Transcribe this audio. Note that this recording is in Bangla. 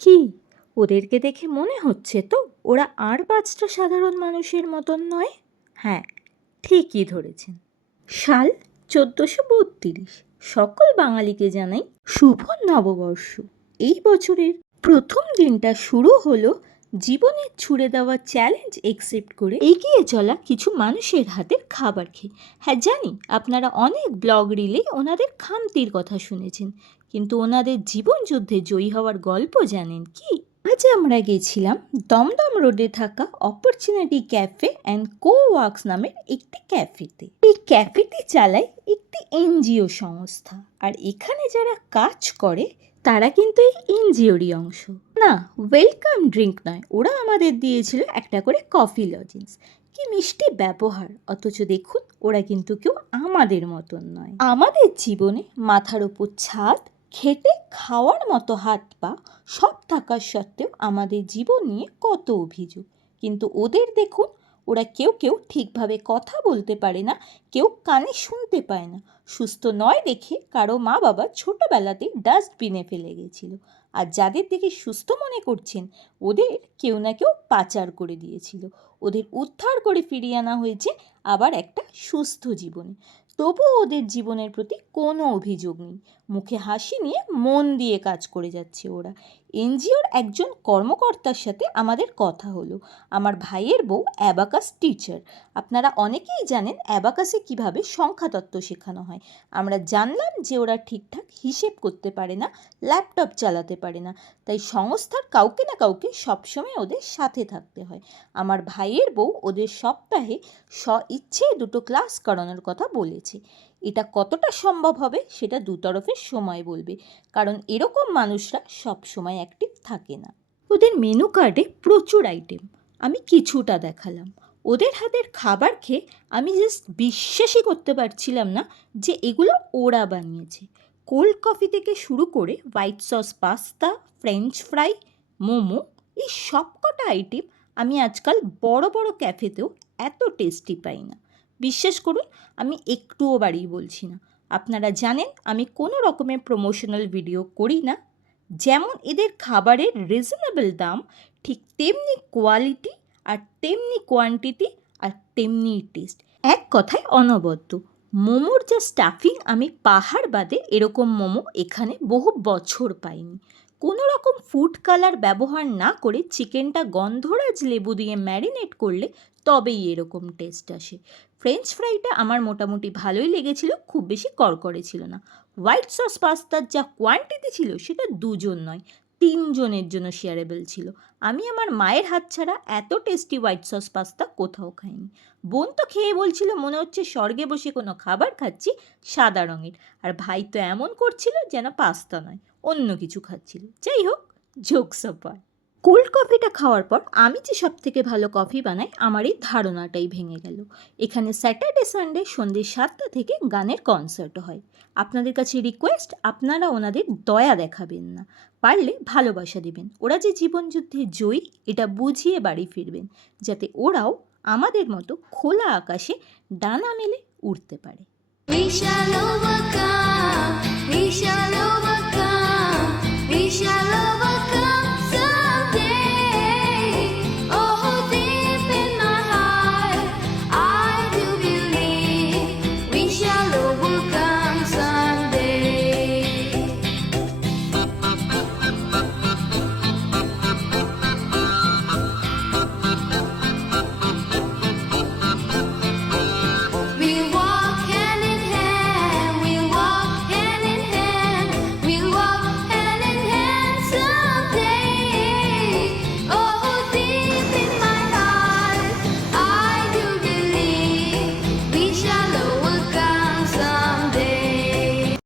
কি? ওদেরকে দেখে মনে হচ্ছে তো, ওরা আর পাঁচটা সাধারণ মানুষের মতন নয়? হ্যাঁ ঠিকই ধরেছেন। সাল চোদ্দোশো বত্রিশ, সকল বাঙালিকে জানাই শুভ নববর্ষ। এই বছরের প্রথম দিনটা শুরু হলো জীবনের ছুড়ে দেওয়া চ্যালেঞ্জ একসেপ্ট করে এগিয়ে চলা কিছু মানুষের হাতের খাবার খেয়ে। হ্যাঁ জানি আপনারা অনেক ব্লগ রিলে ওনাদের খামতির কথা শুনেছেন, কিন্তু ওনাদের জীবন যুদ্ধে জয়ী হওয়ার গল্প জানেন কি? আজ আমরা গেছিলাম দমদম রোডে থাকা opportunity cafe and co works নামের একটি ক্যাফেতে এই ক্যাফেটি চালায় একটি এনজিও সংস্থা, আর এখানে যারা কাজ করে, তারা কিন্তু এই এনজিওরই অংশ। না ওয়েলকাম ড্রিঙ্ক নয়। ওরা আমাদের দিয়েছিল একটা করে কফি লজেন্স কি মিষ্টি ব্যবহার। অথচ দেখুন, ওরা কিন্তু কেউ আমাদের মতন নয়। আমাদের জীবনে মাথার ওপর ছাদ, খেটে খাওয়ার মতো হাত পা, সব থাকার সত্ত্বেও আমাদের জীবন নিয়ে কত অভিযোগ। কিন্তু ওদের দেখুন, ওরা কেউ কেউ ঠিকভাবে কথা বলতে পারে না, কেউ কানে শুনতে পায় না। সুস্থ নয় দেখে কারও মা বাবা ছোটোবেলাতেই ডাস্টবিনে ফেলে গেছিল। আর যাদের দেখে সুস্থ মনে করছেন, ওদের কেউ না কেউ পাচার করে দিয়েছিল। ওদের উদ্ধার করে ফিরিয়ে আনা হয়েছে আবার একটা সুস্থ জীবনে। তবুও ওদের জীবনের প্রতি কোনো অভিযোগ নেই। মুখে হাসি নিয়ে মন দিয়ে কাজ করে যাচ্ছে ওরা। এনজিওর একজন কর্মকর্তার সাথে আমাদের কথা হলো। আমার ভাইয়ের বউ অ্যাবাকাস টিচার। আপনারা অনেকেই জানেন অ্যাবাকাসে কীভাবে সংখ্যাতত্ত্ব শেখানো হয়। আমরা জানলাম যে ওরা ঠিকঠাক হিসেব করতে পারে না, ল্যাপটপ চালাতে পারে না। তাই সংস্থার কাউকে না কাউকে সবসময় ওদের সাথে থাকতে হয়। আমার ভাইয়ের বউ ওদের সপ্তাহে স্ব ইচ্ছে দুটো ক্লাস করানোর কথা বলেছে। এটা কতটা সম্ভব হবে সেটা দুতরফের সময় বলবে। কারণ এরকম মানুষরা সবসময় অ্যাক্টিভ থাকে না। ওদের মেনু কার্ডে প্রচুর আইটেম আমি কিছুটা দেখালাম। ওদের হাতের খাবার খেয়ে আমি জাস্ট বিশ্বাসই করতে পারছিলাম না যে এগুলো ওরা বানিয়েছে। কোল্ড কফি থেকে শুরু করে white sauce, pasta, French fry, momo, এই সব কটা আইটেম আমি আজকাল বড় বড় ক্যাফেতেও এত টেস্টি পাই না। বিশ্বাস করুন, আমি একটুও বাড়িয়ে বলছি না। আপনারা জানেন, আমি কোনো রকমের প্রমোশনাল ভিডিও করি না। যেমন এদের খাবারের রিজনেবল দাম ঠিক তেমনি কোয়ালিটি আর তেমনি কোয়ান্টিটি আর তেমনি টেস্ট এক কথায় অনবদ্য। মোমোর যা স্টাফিং আমি পাহাড় বাদে এরকম মোমো এখানে বহু বছর পাইনি। কোনো রকম ফুড কালার ব্যবহার না করে চিকেনটা গন্ধরাজ লেবু দিয়ে ম্যারিনেট করলে তবেই এরকম টেস্ট আসে। ফ্রেঞ্চ ফ্রাইটা আমার মোটামুটি ভালোই লেগেছিল, খুব বেশি কড়কড়ে ছিল না। হোয়াইট সস পাস্তার যা কোয়ান্টিটি ছিল, সেটা দুজন নয় তিনজনের জন্য শেয়ারেবল ছিল। আমি আমার মায়ের হাত ছাড়া এত টেস্টি হোয়াইট সস পাস্তা কোথাও খাইনি। বোন তো খেয়ে বলছিল, মনে হচ্ছে স্বর্গে বসে কোনো খাবার খাচ্ছি সাদা রঙের। আর ভাই তো এমন করছিল যেন পাস্তা নয়, অন্য কিছু খাচ্ছিল। যাই হোক জোকস অপার কোল্ড কফিটা খাওয়ার পর আমি যে সব থেকে ভালো কফি বানাই, আমার এই ধারণাটাই ভেঙে গেল। এখানে স্যাটারডে সানডে সন্ধ্যে সাতটা থেকে গানের কনসার্ট হয়। আপনাদের কাছে রিকোয়েস্ট আপনারা ওনাদের দয়া দেখাবেন না। পারলে ভালোবাসা দেবেন। ওরা যে জীবনযুদ্ধে জয়ী, এটা বুঝিয়ে বাড়ি ফিরবেন। যাতে ওরাও আমাদের মতো খোলা আকাশে ডানা মেলে উড়তে পারে। We shall